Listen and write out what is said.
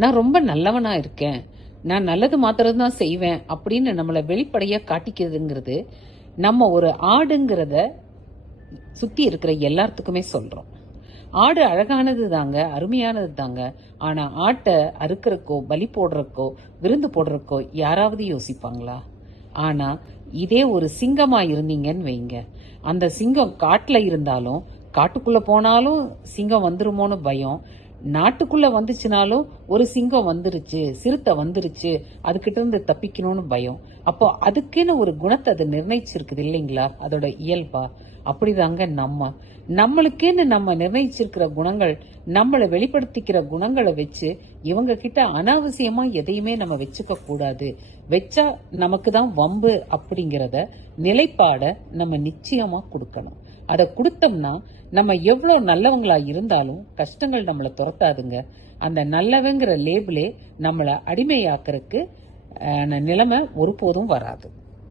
நான் ரொம்ப நல்லவனா இருக்கேன். நான் நல்லது மாத்திரம் தான் செய்வேன் அப்படின்னு நம்மளை வெளிப்படையா காட்டிக்கிறதுங்கிறது நம்ம ஒரு ஆடுங்கிறத சுத்தி இருக்கிற எல்லாத்துக்குமே சொல்றோம். ஆடு அழகானது தாங்க அருமையானது தாங்க. ஆனா ஆட்டை அறுக்கிறக்கோ பலி போடுறக்கோ விருந்து போடுறக்கோ யாராவது யோசிப்பாங்களா? ஆனா இதே ஒரு சிங்கமா இருந்தீங்கன்னு வைங்க. அந்த சிங்கம் காட்டுல இருந்தாலும் காட்டுக்குள்ள போனாலும் சிங்கம் வந்துருமோன்னு பயம். நாட்டுக்குள்ள வந்துச்சுனாலும் ஒரு சிங்கம் வந்துருச்சு சிறுத்தை வந்துருச்சு அதுக்கிட்ட இருந்து தப்பிக்கணும்னு பயம். அப்போ அதுக்குன்னு ஒரு குணத்தை அது நிர்ணயிச்சிருக்குது இல்லைங்களா? அதோட இயல்பா. அப்படிதாங்க நம்ம. நம்மளுக்கேன்னு நம்ம நிர்ணயிச்சிருக்கிற குணங்கள் நம்மளை வெளிப்படுத்திக்கிற குணங்களை வச்சு இவங்க கிட்ட அனாவசியமா எதையுமே நம்ம வச்சுக்க கூடாது. வச்சா நமக்கு தான் வம்பு அப்படிங்கிறத நிலைப்பாட நம்ம நிச்சயமா கொடுக்கணும். அதை கொடுத்தோம்னா நம்ம எவ்வளோ நல்லவங்களா இருந்தாலும் கஷ்டங்கள் நம்மளை துரத்தாதுங்க. அந்த நல்லவங்கிற லேபிளே நம்மளை அடிமையாக்குறதுக்கு நிலைமை ஒருபோதும் வராது.